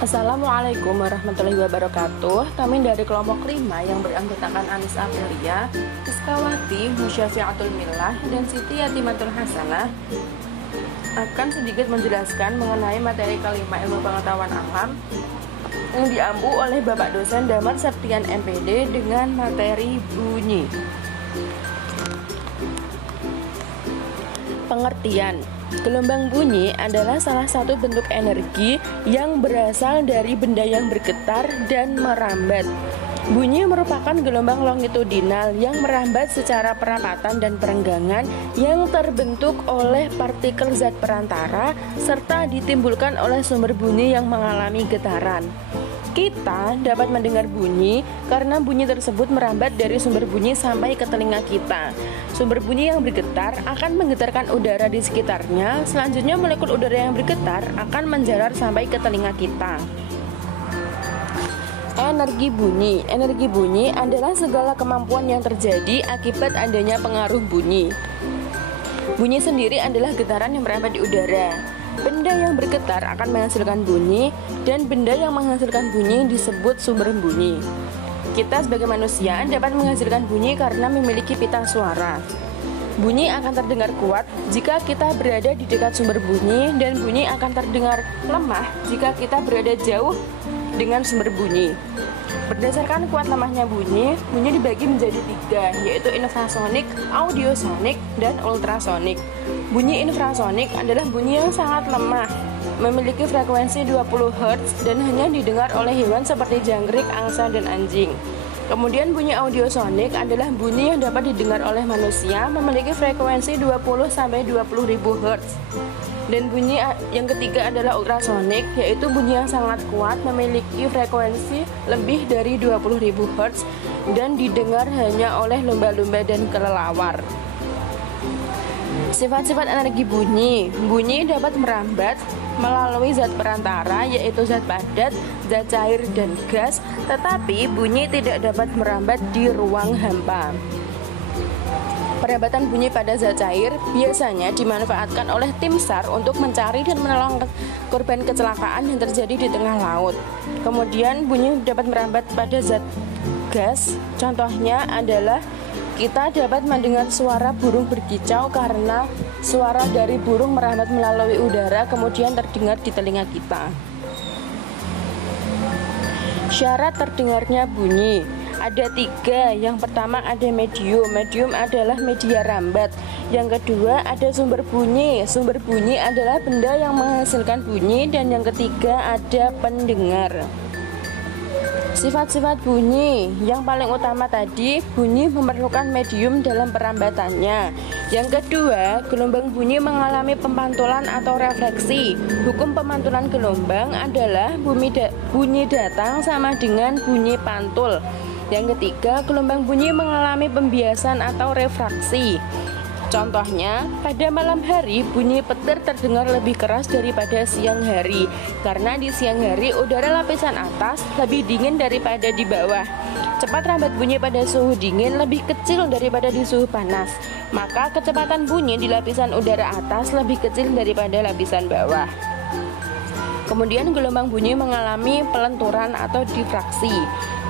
Assalamualaikum warahmatullahi wabarakatuh. Kami dari kelompok 5 yang beranggotakan Anis Aprilia, Rizkawati, Musyafiatul Millah, dan Siti Yatimatul Hasanah akan sedikit menjelaskan mengenai materi kelima ilmu pengetahuan alam yang diampu oleh Bapak dosen Damar Septian MPD dengan materi bunyi. Pengertian: gelombang bunyi adalah salah satu bentuk energi yang berasal dari benda yang bergetar dan merambat. Bunyi merupakan gelombang longitudinal yang merambat secara perapatan dan perenggangan yang terbentuk oleh partikel zat perantara serta ditimbulkan oleh sumber bunyi yang mengalami getaran. Kita dapat mendengar bunyi karena bunyi tersebut merambat dari sumber bunyi sampai ke telinga kita. Sumber bunyi yang bergetar akan menggetarkan udara di sekitarnya. Selanjutnya molekul udara yang bergetar akan menjalar sampai ke telinga kita. Energi bunyi. Energi bunyi adalah segala kemampuan yang terjadi akibat adanya pengaruh bunyi. Bunyi sendiri adalah getaran yang merambat di udara. Benda yang bergetar akan menghasilkan bunyi, dan benda yang menghasilkan bunyi disebut sumber bunyi. Kita sebagai manusia dapat menghasilkan bunyi karena memiliki pita suara. Bunyi akan terdengar kuat jika kita berada di dekat sumber bunyi, dan bunyi akan terdengar lemah jika kita berada jauh dengan sumber bunyi. Berdasarkan kuat lemahnya bunyi, bunyi dibagi menjadi 3, yaitu infrasonik, audiosonik, dan ultrasonik. Bunyi infrasonik adalah bunyi yang sangat lemah, memiliki frekuensi 20 Hz dan hanya didengar oleh hewan seperti jangkrik, angsa, dan anjing. Kemudian bunyi audiosonik adalah bunyi yang dapat didengar oleh manusia, memiliki frekuensi 20-20.000 Hz. Dan bunyi yang ketiga adalah ultrasonik, yaitu bunyi yang sangat kuat, memiliki frekuensi lebih dari 20.000 Hz dan didengar hanya oleh lumba-lumba dan kelelawar. Sifat-sifat energi bunyi. Bunyi dapat merambat melalui zat perantara, yaitu zat padat, zat cair, dan gas, tetapi bunyi tidak dapat merambat di ruang hampa. Perambatan bunyi pada zat cair biasanya dimanfaatkan oleh tim SAR untuk mencari dan menolong korban kecelakaan yang terjadi di tengah laut. Kemudian bunyi dapat merambat pada zat gas. Contohnya adalah kita dapat mendengar suara burung berkicau karena suara dari burung merambat melalui udara kemudian terdengar di telinga kita. Syarat terdengarnya bunyi ada 3. Yang pertama ada medium. Medium adalah media rambat. Yang kedua ada sumber bunyi. Sumber bunyi adalah benda yang menghasilkan bunyi. Dan yang ketiga ada pendengar. Sifat-sifat bunyi. Yang paling utama tadi, bunyi memerlukan medium dalam perambatannya. Yang kedua, gelombang bunyi mengalami pemantulan atau refleksi. Hukum pemantulan gelombang adalah bunyi datang sama dengan bunyi pantul. Yang ketiga, gelombang bunyi mengalami pembiasan atau refraksi. Contohnya, pada malam hari bunyi petir terdengar lebih keras daripada siang hari, karena di siang hari udara lapisan atas lebih dingin daripada di bawah. Cepat rambat bunyi pada suhu dingin lebih kecil daripada di suhu panas, maka kecepatan bunyi di lapisan udara atas lebih kecil daripada lapisan bawah. Kemudian gelombang bunyi mengalami pelenturan atau difraksi.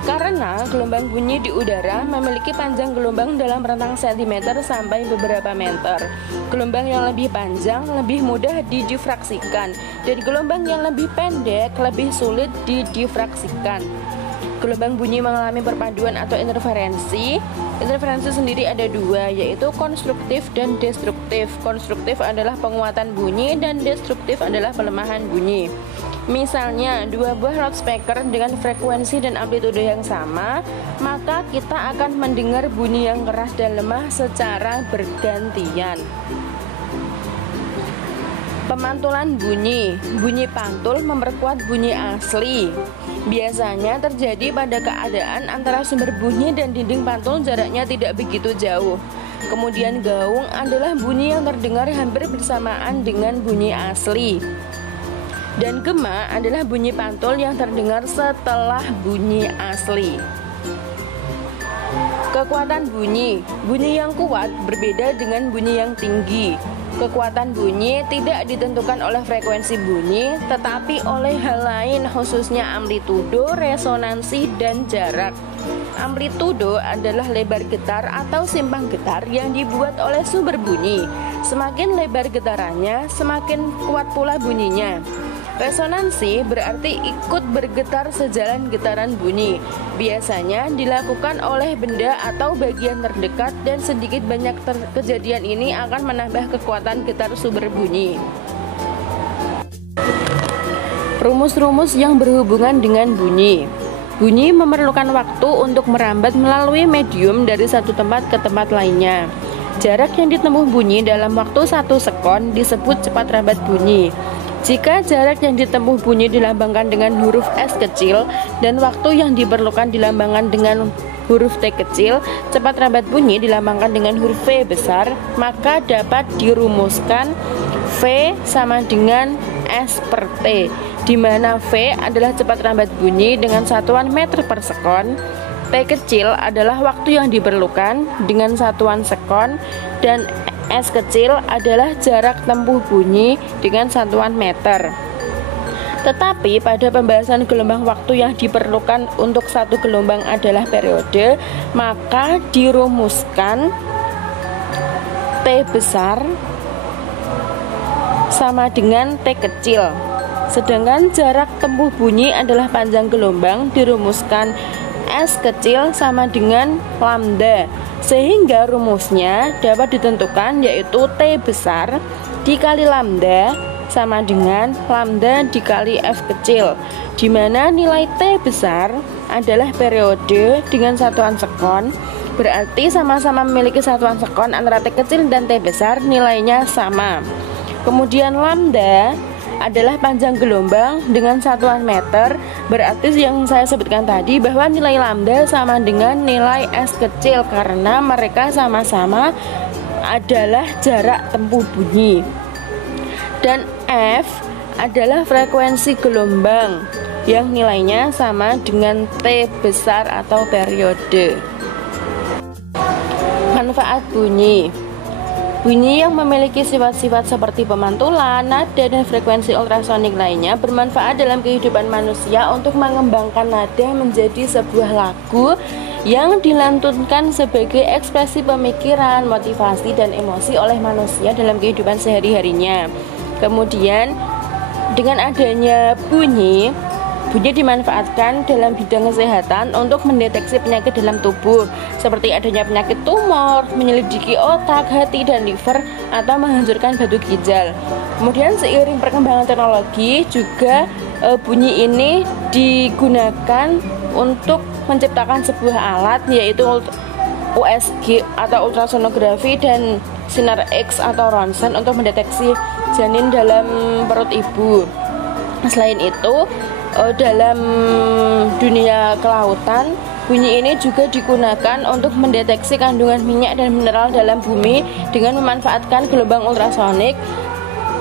Karena gelombang bunyi di udara memiliki panjang gelombang dalam rentang cm sampai beberapa meter. Gelombang yang lebih panjang lebih mudah didifraksikan, dan gelombang yang lebih pendek lebih sulit didifraksikan. Gelombang bunyi mengalami perpaduan atau interferensi. Interferensi sendiri ada 2, yaitu konstruktif dan destruktif. Konstruktif adalah penguatan bunyi dan destruktif adalah pelemahan bunyi. Misalnya, 2 buah loudspeaker dengan frekuensi dan amplitude yang sama, maka kita akan mendengar bunyi yang keras dan lemah secara bergantian. Pemantulan bunyi. Bunyi pantul memperkuat bunyi asli. Biasanya terjadi pada keadaan antara sumber bunyi dan dinding pantul jaraknya tidak begitu jauh. Kemudian gaung adalah bunyi yang terdengar hampir bersamaan dengan bunyi asli. Dan gema adalah bunyi pantul yang terdengar setelah bunyi asli. Kekuatan bunyi. Bunyi yang kuat berbeda dengan bunyi yang tinggi. Kekuatan bunyi tidak ditentukan oleh frekuensi bunyi, tetapi oleh hal lain, khususnya amplitudo, resonansi, dan jarak. Amplitudo adalah lebar getar atau simpang getar yang dibuat oleh sumber bunyi. Semakin lebar getarannya, semakin kuat pula bunyinya. Resonansi berarti ikut bergetar sejalan getaran bunyi. Biasanya dilakukan oleh benda atau bagian terdekat, dan sedikit banyak kejadian ini akan menambah kekuatan getar sumber bunyi. Rumus-rumus yang berhubungan dengan bunyi. Bunyi memerlukan waktu untuk merambat melalui medium dari satu tempat ke tempat lainnya. Jarak yang ditempuh bunyi dalam waktu 1 sekon disebut cepat rambat bunyi. Jika jarak yang ditempuh bunyi dilambangkan dengan huruf S kecil dan waktu yang diperlukan dilambangkan dengan huruf T kecil, cepat rambat bunyi dilambangkan dengan huruf V besar, maka dapat dirumuskan V sama dengan S per T, di mana V adalah cepat rambat bunyi dengan satuan meter per sekon, T kecil adalah waktu yang diperlukan dengan satuan sekon, dan S kecil adalah jarak tempuh bunyi dengan satuan meter. Tetapi pada pembahasan gelombang waktu yang diperlukan untuk satu gelombang adalah periode, maka dirumuskan T besar sama dengan T kecil. Sedangkan jarak tempuh bunyi adalah panjang gelombang, dirumuskan S kecil sama dengan lambda. Sehingga rumusnya dapat ditentukan, yaitu T besar dikali lambda sama dengan lambda dikali F kecil, di mana nilai T besar adalah periode dengan satuan sekon, berarti sama-sama memiliki satuan sekon antara T kecil dan T besar, nilainya sama. Kemudian lambda adalah panjang gelombang dengan satuan meter, berarti yang saya sebutkan tadi bahwa nilai lambda sama dengan nilai S kecil karena mereka sama-sama adalah jarak tempuh bunyi. Dan F adalah frekuensi gelombang yang nilainya sama dengan T besar atau periode. Manfaat bunyi. Bunyi yang memiliki sifat-sifat seperti pemantulan, nada, dan frekuensi ultrasonik lainnya bermanfaat dalam kehidupan manusia untuk mengembangkan nada menjadi sebuah lagu yang dilantunkan sebagai ekspresi pemikiran, motivasi, dan emosi oleh manusia dalam kehidupan sehari-harinya. Kemudian dengan adanya bunyi dimanfaatkan dalam bidang kesehatan untuk mendeteksi penyakit dalam tubuh seperti adanya penyakit tumor, menyelidiki otak, hati, dan liver, atau menghancurkan batu ginjal. Kemudian seiring perkembangan teknologi juga bunyi ini digunakan untuk menciptakan sebuah alat, yaitu USG atau ultrasonografi dan sinar X atau ronsen untuk mendeteksi janin dalam perut ibu. Selain itu, dalam dunia kelautan, bunyi ini juga digunakan untuk mendeteksi kandungan minyak dan mineral dalam bumi dengan memanfaatkan gelombang ultrasonik,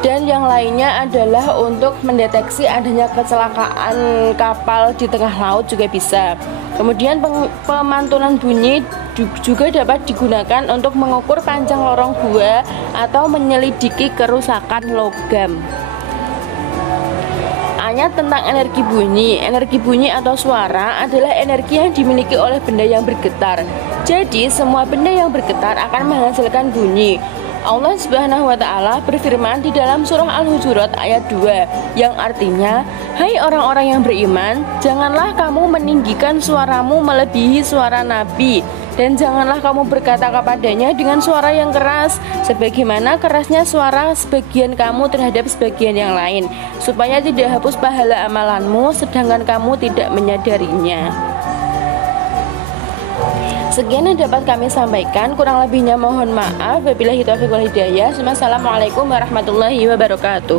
dan yang lainnya adalah untuk mendeteksi adanya kecelakaan kapal di tengah laut juga bisa. Kemudian pemantulan bunyi juga dapat digunakan untuk mengukur panjang lorong gua atau menyelidiki kerusakan logam. Tentang energi bunyi atau suara adalah energi yang dimiliki oleh benda yang bergetar. Jadi semua benda yang bergetar akan menghasilkan bunyi. Allah Subhanahu wa Ta'ala berfirman di dalam surah Al-Hujurat ayat 2 yang artinya, "Hai orang-orang yang beriman, janganlah kamu meninggikan suaramu melebihi suara Nabi, dan janganlah kamu berkata kepadanya dengan suara yang keras sebagaimana kerasnya suara sebagian kamu terhadap sebagian yang lain, supaya tidak hapus pahala amalanmu sedangkan kamu tidak menyadarinya." Sekian yang dapat kami sampaikan, kurang lebihnya mohon maaf. Wabillahi taufiq wal hidayah. Wassalamualaikum warahmatullahi wabarakatuh.